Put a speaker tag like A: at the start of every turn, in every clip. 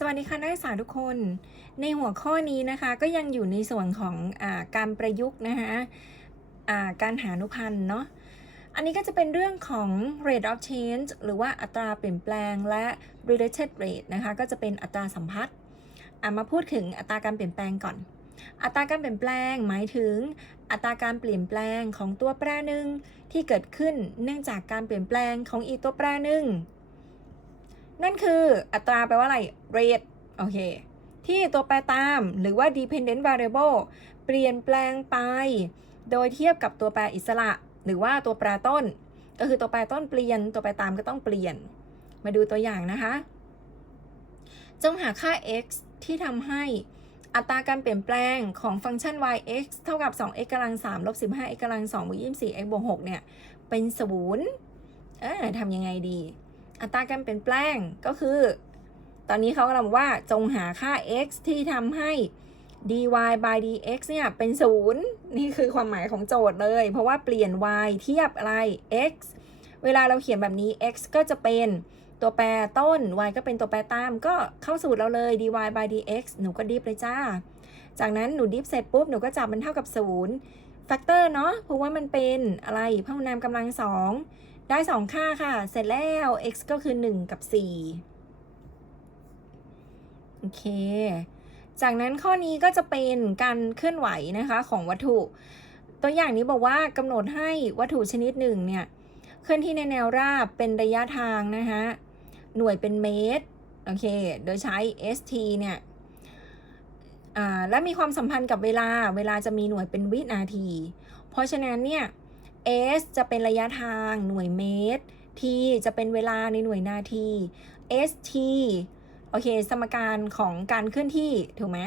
A: สวัสดีค่ะนักศึกษาทุกคน ในหัวข้อนี้นะคะก็ยังอยู่ในส่วนของอาการประยุกต์นะคะาการหาอนุพันธ์เนาะอันนี้ก็จะเป็นเรื่องของ rate of change หรือว่าอัตราเปลี่ยนแปลงและ related rate นะคะก็จะเป็นอัตราสัมพัทธ์มาพูดถึงอัตราการเปลี่ยนแปลงก่อน อัตราการเปลี่ยนแปลงหมายถึง อัตราการเปลี่ยนแปลงของตัวแปรหนึ่งที่เกิดขึ้นเนื่องจากการเปลี่ยนแปลงของอีกตัวแปรหนึ่ง นั่นคืออัตราแปลว่าอะไร rate โอเค ที่ตัวแปรตามหรือว่า dependent variable เปลี่ยนแปลงไป โดยเทียบกับตัวแปรอิสระ หรือว่าตัวแปรต้น ก็คือตัวแปรต้นเปลี่ยน ตัวแปรตามก็ต้องเปลี่ยน มาดูตัวอย่างนะคะ จงหาค่า x ที่ทำให้อัตราการเปลี่ยนแปลงของฟังก์ชัน y(x) เท่ากับ 2x กำลัง3ลบ 15x กำลัง2บวก 24x บวก6เนี่ย เป็นศูนย์เออทำยังไงดี อัตราการเปลี่ยนแปลงก็คือ ตอนนี้เขากำลังบอกว่าจงหาค่า x ที่ทำให้ dy by dx เนี่ยเป็นศูนย์นี่คือความหมายของโจทย์เลย เพราะว่าเปลี่ยน y เทียบอะไร x เวลาเราเขียนแบบนี้ x ก็จะเป็นตัวแปรต้น y ก็เป็นตัวแปรตาม ก็เข้าสูตรเราเลย dy by dx หนูก็ดิฟเลยจ้า จากนั้นหนูดิฟเสร็จปุ๊บ หนูก็จับมันเท่ากับศูนย์แฟกเตอร์เนาะ เพราะว่ามันเป็นอะไรพหุนามกำลังสอง ได้ 2 ค่าค่ะ เสร็จแล้ว x ก็คือ 1 กับ 4 โอเค จากนั้นข้อนี้ก็จะเป็นการเคลื่อนไหวนะคะของวัตถุ ตัวอย่างนี้บอกว่ากำหนดให้วัตถุชนิดหนึ่งเนี่ย เคลื่อนที่ในแนวราบเป็นระยะทางนะคะหน่วยเป็นเมตร โอเค โดยใช้ st เนี่ยอ่าและมีความสัมพันธ์กับเวลา เวลาจะมีหน่วยเป็นวินาที เพราะฉะนั้นเนี่ย s จะเป็นระยะทางหน่วยเมตร t จะเป็นเวลาในหน่วยนาที st โอเค สมการของการเคลื่อนที่ ถูกไหม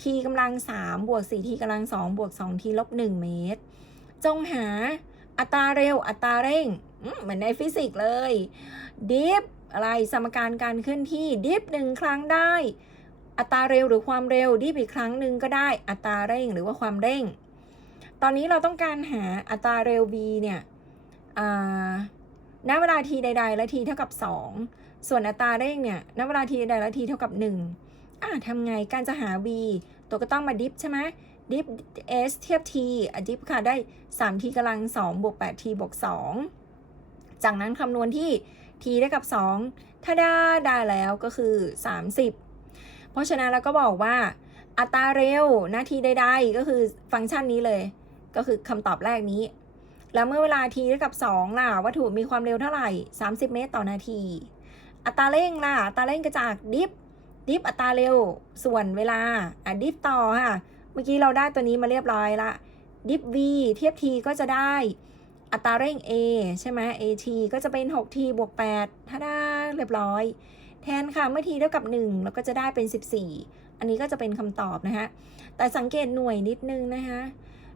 A: t กำลัง3บวก4 t กำลัง2บวก2 t ลบ1เมตร จงหาอัตราเร็ว อัตราเร่ง เหมือนในฟิสิกส์เลยดิฟอะไร สมการการเคลื่อนที่ดิฟหนึ่งครั้งได้ อัตราเร็วหรือความเร็วดิฟอีกครั้งหนึ่งก็ได้ อัตราเร่งหรือว่าความเร่ง ตอนนี้เราต้องการหาอัตราเร็ว v เนี่ยณเวลา t ใด ๆ และ t เท่ากับ 2 ส่วนอัตราเร่งเนี่ยณเวลา t ใดๆและ t เท่ากับ 1 อะทำไงการจะหา v ตัวก็ต้องมาดิฟใช่ไหมดิฟ s เทียบ t อะดิฟค่ะได้ 3t กำลัง2บวก 8t บวก 2 จากนั้นคำนวณที่ t ได้กับ 2 ถ้าได้ได้แล้วก็คือ 30 เพราะฉะนั้นเราก็บอกว่าอัตราเร็วนาทีใดๆ ก็คือฟังก์ชันนี้เลย ก็คือคำตอบแรกนี้ แล้วเมื่อเวลา t เท่ากับ 2 ล่ะ วัตถุมีความเร็วเท่าไหร่ 30 เมตรต่อนาที อัตราเร่งล่ะ อัตราเร่งก็จากดิฟ ดิฟอัตราเร็ว ส่วนเวลา อะดิฟต่อค่ะ เมื่อกี้เราได้ตัวนี้มาเรียบร้อยละ ดิฟ v เทียบ t ก็จะได้ อัตราเร่ง a ใช่ไหม at ก็จะเป็น 6t บวก8ถ้าได้เรียบร้อย แทนค่ะ เมื่อ t เท่ากับ1เราก็จะได้เป็น 14 อันนี้ก็จะเป็นคำตอบนะคะแต่สังเกตหน่วยนิดนึงนะคะ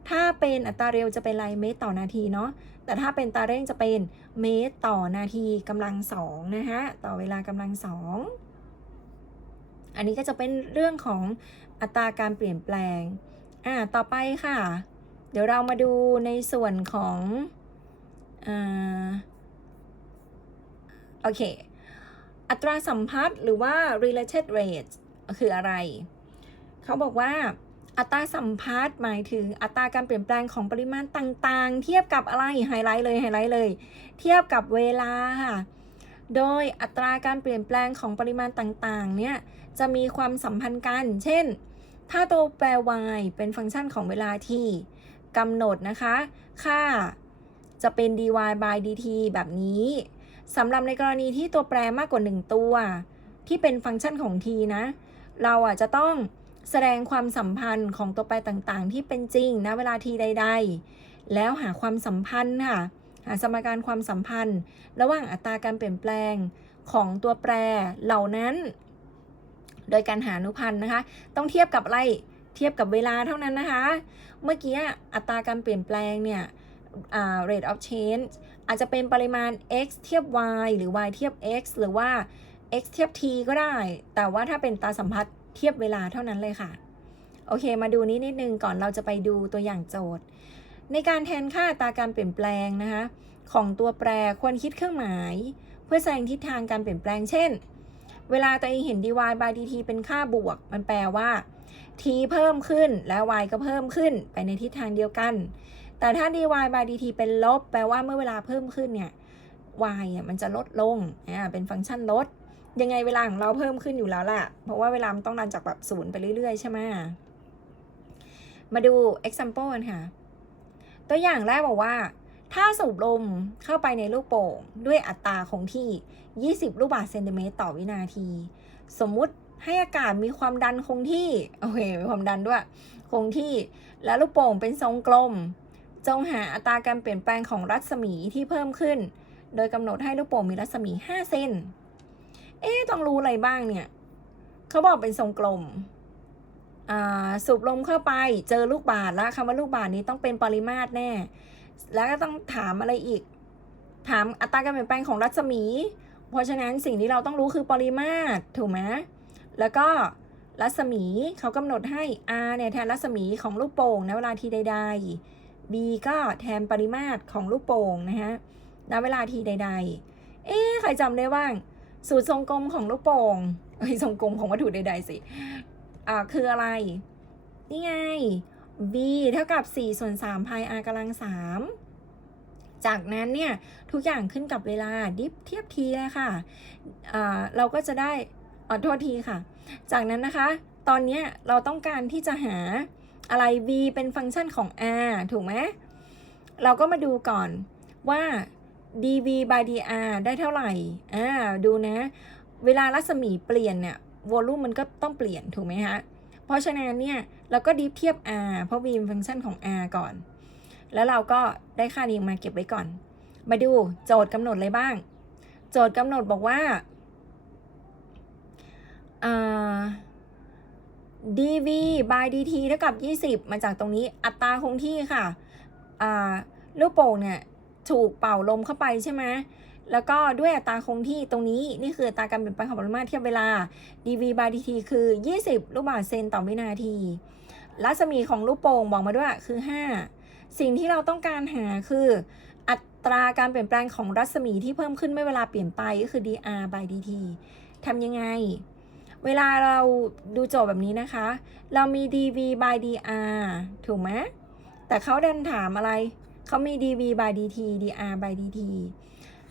A: ถ้าเป็นอัตราเร็วจะเป็นไรเมตรต่อนาทีเนาะ แต่ถ้าเป็นตาเร่งจะเป็นเมตรต่อนาทีกำลังสองนะคะต่อเวลากำลังสองอันนี้ก็จะเป็นเรื่องของอัตราการเปลี่ยนแปลง อ่า ต่อไปค่ะ เดี๋ยวเรามาดูในส่วนของอ่าโอเค อัตราสัมพัทธ์หรือว่า related rate คืออะไร เขาบอกว่า อัตราสัมพัทธ์หมายถึงอัตราการเปลี่ยนแปลงของปริมาณต่างๆ เทียบกับอะไรไฮไลท์เลยไฮไลท์เลย เทียบกับเวลาค่ะโดยอัตราการเปลี่ยนแปลงของปริมาณต่างๆ เนี่ยจะมีความสัมพันธ์กัน เช่น ถ้าตัวแปร y เป็นฟังก์ชันของเวลาที่กำหนดนะคะ ค่าจะเป็น dy by dt แบบนี้สำหรับในกรณีที่ตัวแปรมากกว่า 1 ตัว ที่เป็นฟังก์ชันของ t นะ เราอะจะต้อง แสดงความสัมพันธ์ของตัวแปรต่างๆ ที่เป็นจริงนะเวลา t ใด ๆ แล้วหาความสัมพันธ์ค่ะหาสมการความสัมพันธ์ ระหว่างอัตราการเปลี่ยนแปลงของตัวแปรเหล่านั้น โดยการหาอนุพันธ์นะคะ ต้องเทียบกับอะไรเทียบกับเวลาเท่านั้นนะคะ เมื่อกี้อัตราการเปลี่ยนแปลงเนี่ย rate of change อาจจะเป็นปริมาณ x เทียบ y หรือ y เทียบ x หรือว่า x เทียบ t ก็ได้ แต่ว่าถ้าเป็นตาสัมพัทธ์ เทียบเวลาเท่านั้นเลยค่ะ โอเค มาดูนี้นิดนึงก่อนเราจะไปดูตัวอย่างโจทย์ ในการแทนค่าตาการเปลี่ยนแปลงนะคะ ของตัวแปรควรคิดเครื่องหมาย เพื่อแสดงทิศทางการเปลี่ยนแปลง เช่น เวลาตัวเองเห็น dy by dt เป็นค่าบวก มันแปลว่า t เพิ่มขึ้นแล้ว y ก็เพิ่มขึ้นไปในทิศทางเดียวกัน แต่ถ้า dy by dt เป็นลบ แปลว่าเมื่อเวลาเพิ่มขึ้นเนี่ย y มันจะลดลงอ่าเป็นฟังก์ชันลด ยังไงเวลาของเราเพิ่มขึ้นอยู่แล้วล่ะ เพราะว่าเวลามันต้องรันจากแบบศูนย์ไปเรื่อยๆ ใช่ไหมมาดู example กันค่ะ ตัวอย่างแรกบอกว่า ถ้าสูบลมเข้าไปในลูกโป่ง ด้วยอัตราคงที่ 20 ลูกบาศก์เซนติเมตรต่อวินาที สมมุติให้อากาศมีความดันคงที่ โอเค มีความดันด้วย คงที่ แล้วลูกโป่งเป็นทรงกลม จงหาอัตราการเปลี่ยนแปลงของรัศมีที่เพิ่มขึ้น โดยกำหนดให้ลูกโป่งมีรัศมี 5 เซน เอ๊ต้องรู้อะไรบ้างเนี่ยเขาบอกเป็นทรงกลมอ่าสูบลมเข้าไปเจอลูกบาศแล้วคำว่าลูกบาศนี้ต้องเป็นปริมาตรแน่ แล้วก็ต้องถามอะไรอีก ถามอัตราการเปลี่ยนแปลงของรัศมี เพราะฉะนั้นสิ่งที่เราต้องรู้คือปริมาตรถูกไหมแล้วก็รัศมีเขากำหนดให้ r เนี่ยแทนรัศมีของลูกโป่งณเวลาทีใด ๆ b ก็แทนปริมาตรของลูกโป่งนะฮะณเวลาทีใด ๆ เอ๊ใครจำได้บ้าง สูตรทรงกลมของลูกโป่งเอ้ทรงกลมของวัตถุใดๆสิ อ่า คืออะไร นี่ไง b เท่ากับ4ส่วน3 pi r กำลัง3จากนั้นเนี่ย ทุกอย่างขึ้นกับเวลาดิฟเทียบทีเลยค่ะอ่าเราก็จะได้อ๋อโทษทีค่ะ จากนั้นนะคะ ตอนเนี้ยเราต้องการที่จะหาอะไร v เป็นฟังก์ชันของ r ถูกไหม เราก็มาดูก่อนว่า dv by dr ได้เท่าไหร่ อ่า ดูนะ เวลารัศมีเปลี่ยนเนี่ยวอลลุ่มมันก็ต้องเปลี่ยนถูกไหมคะ เพราะฉะนั้นเนี่ย เราก็ดิฟเทียบ r เพราะ v เป็นฟังก์ชันของ r ก่อน แล้วเราก็ได้ค่านี้มาเก็บไว้ก่อน มาดูโจทย์กำหนดอะไรบ้าง โจทย์กำหนดบอกว่าอ่า dv by dt เท่ากับ 20 มาจากตรงนี้อัตราคงที่ค่ะอ่าลูกโป่งเนี่ย ถูกเป่าลมเข้าไปใช่ไหมแล้วก็ด้วยอัตราคงที่ตรงนี้นี่คืออัตราการเปลี่ยนแปลงของปริมาตรเทียบเวลา dv by dt คือ 20 ลูกบาศก์เซนต่อวินาที รัศมีของลูกโป่งบอกมาด้วยคือ 5 สิ่งที่เราต้องการหาคือ อัตราการเปลี่ยนแปลงของรัศมีที่เพิ่มขึ้นเมื่อเวลาเปลี่ยนไปก็คือ dr by dt ทำยังไง เวลาเราดูโจทย์แบบนี้นะคะ เรามี dv by dr ถูกไหมแต่เขาดันถามอะไร เขามี dv by dt dr by dt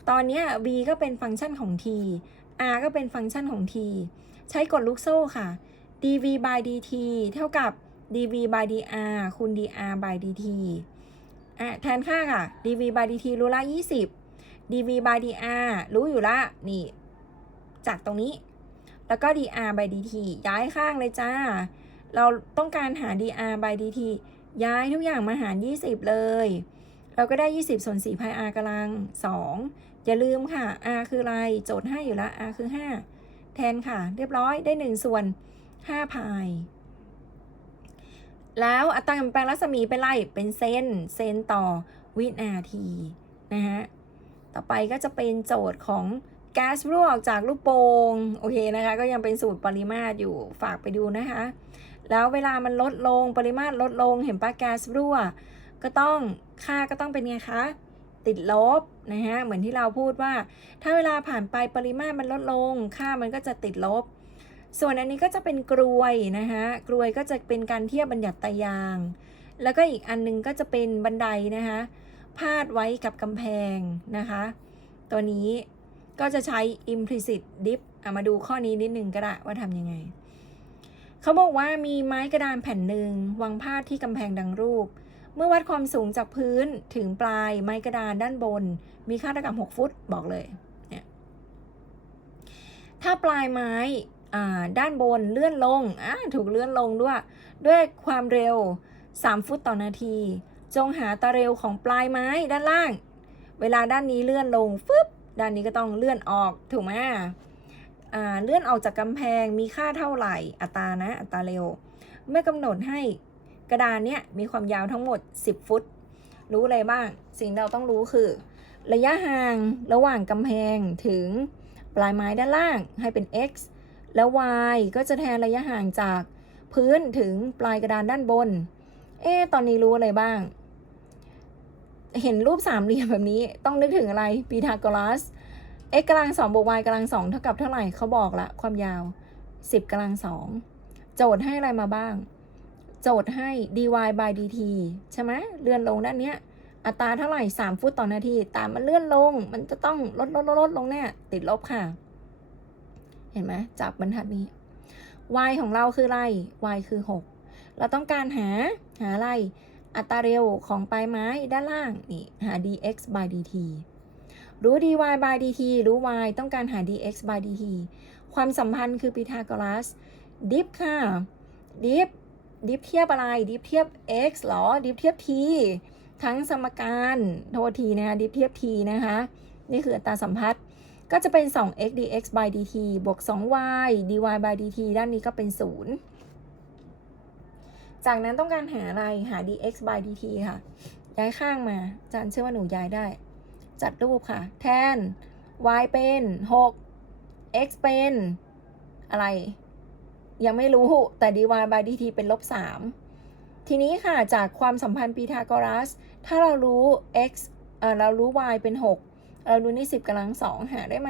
A: ตอนนี้ v ก็เป็นฟังก์ชันของ t r ก็เป็นฟังก์ชันของ t ใช้กฎลูกโซ่ค่ะ dv by dt เท่ากับ dv by dr คูณ dr by dt อะแทนค่าค่ะ dv by dt รู้ละ 20 dv by dr รู้อยู่ละนี่ จากตรงนี้ แล้วก็ dr by dt ย้ายข้างเลยจ้า เราต้องการหา dr by dt ย้ายทุกอย่างมาหาร 20 เลย เราก็ได้ 20 ส่วน4 pi r กำลัง 2 อย่าลืมค่ะ r คืออะไร โจทย์ให้อยู่ละ r คือ 5 แทนค่ะ เรียบร้อยได้ 1 ส่วน5 pi แล้วอัตราการแปลงรัศมีเป็นไรเป็นเซนเซนต่อวินาทีนะฮะต่อไปก็จะเป็นโจทย์ของแก๊สรั่วออกจากลูกโป่งโอเคนะคะ ก็ยังเป็นสูตรปริมาตรอยู่ฝากไปดูนะคะ แล้วเวลามันลดลงปริมาตรลดลงเห็นปะแก๊สรั่ว ก็ต้องค่าก็ต้องเป็นไงคะ ติดลบนะฮะเหมือนที่เราพูดว่า ถ้าเวลาผ่านไปปริมาตรมันลดลง ค่ามันก็จะติดลบ ส่วนอันนี้ก็จะเป็นกรวยนะคะกรวยก็จะเป็นการเทียบบัญญัติตายาง แล้วก็อีกอันนึงก็จะเป็นบันไดนะคะพาดไว้กับกำแพงนะคะ ตัวนี้ก็จะใช้ implicit dip อะมาดูข้อนี้นิดนึงก็ได้ว่าทำยังไง เขาบอกว่ามีไม้กระดานแผ่นหนึ่งวางพาดที่กำแพงดังรูป เมื่อวัดความสูงจากพื้นถึงปลายไม้กระดานด้านบน มีค่าเท่ากับ6ฟุตบอกเลยเนี่ยถ้าปลายไม้ด้านบนเลื่อนลงถูกเลื่อนลงด้วย ด้วยความเร็ว 3 ฟุตต่อนาที จงหาตาเร็วของปลายไม้ด้านล่าง เวลาด้านนี้เลื่อนลงฟึบด้านนี้ก็ต้องเลื่อนออกถูกไหมเลื่อนออกจากกำแพงมีค่าเท่าไหร่อัตรานะอัตราเร็ว เมื่อกำหนดให้ ระดานเนี้ยมีความยาวทั้งหมด 10 ฟุต รู้อะไรบ้าง สิ่งเราต้องรู้คือ ระยะห่างระหว่างกำแพงถึงปลายไม้ด้านล่างให้เป็น x แล้ว y ก็จะแทนระยะห่างจากพื้นถึงปลายกระดานด้านบน เอ๊ะตอนนี้รู้อะไรบ้าง เห็นรูปสามเหลี่ยมแบบนี้ต้องนึกถึงอะไรพีทาโกรัส x กำลังสองบวก y กำลังสองเท่ากับเท่าไหร่เขาบอกละความยาว 10กำลังสองโจทย์ให้อะไรมาบ้าง โจทย์ให้ dy by dt ใช่ไหมเลื่อนลงด้านเนี้ย อัตราเท่าไหร่ 3 ฟุตต่อนาทีแต่มันเลื่อนลง มันจะต้องลดลดลดลดลงแน่ ติดลบค่ะ เห็นไหมจากบรรทัดนี้ y ของเราคืออะไร y คือ 6 เราต้องการหาหาอะไร อัตราเร็วของปลายไม้ด้านล่างนี่หา dx by dt รู้ dy by dt รู้ y ต้องการหา dx by dt ความสัมพันธ์คือพีทาโกรัส ดิฟค่ะ ดิฟ ดิฟเทียบอะไร ดิฟเทียบ x เหรอ ดิฟเทียบ t ทั้งสมการโทษทีนะคะ ดิฟเทียบ t นะคะ นี่คืออัตราสัมพัทธ์ก็จะเป็น 2x dx by dt บวก 2y dy by dt ด้านนี้ก็เป็น 0 จากนั้นต้องการหาอะไร หา dx by dt ค่ะ ย้ายข้างมาอาจารย์เชื่อว่าหนูย้ายได้ จัดรูปค่ะ แทน y เป็น 6 x เป็นอะไร ยังไม่รู้แต่ dy by dt เป็นลบ 3 ทีนี้ค่ะจากความสัมพันธ์พีทาโกรัส ถ้าเรารู้ x เรารู้ y เป็น 6 เรารู้นี่10กำลัง2หาได้ไหม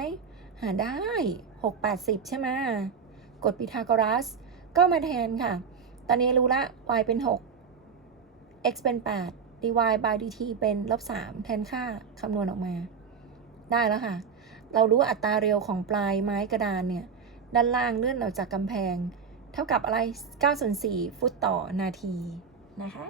A: หาได้ 6 80 ใช่ไหมกดพีทาโกรัส ก็มาแทนค่ะ ตอนนี้รู้ละ y เป็น 6 x เป็น 8 dy by dt เป็นลบ 3 แทนค่าคำนวณออกมา ได้แล้วค่ะ เรารู้อัตราเร็วของปลายไม้กระดานเนี่ย ด้านล่างเลื่อนออกจากกำแพง เท่ากับอะไร 9 ส่วน 4 ฟุตต่อนาทีนะคะ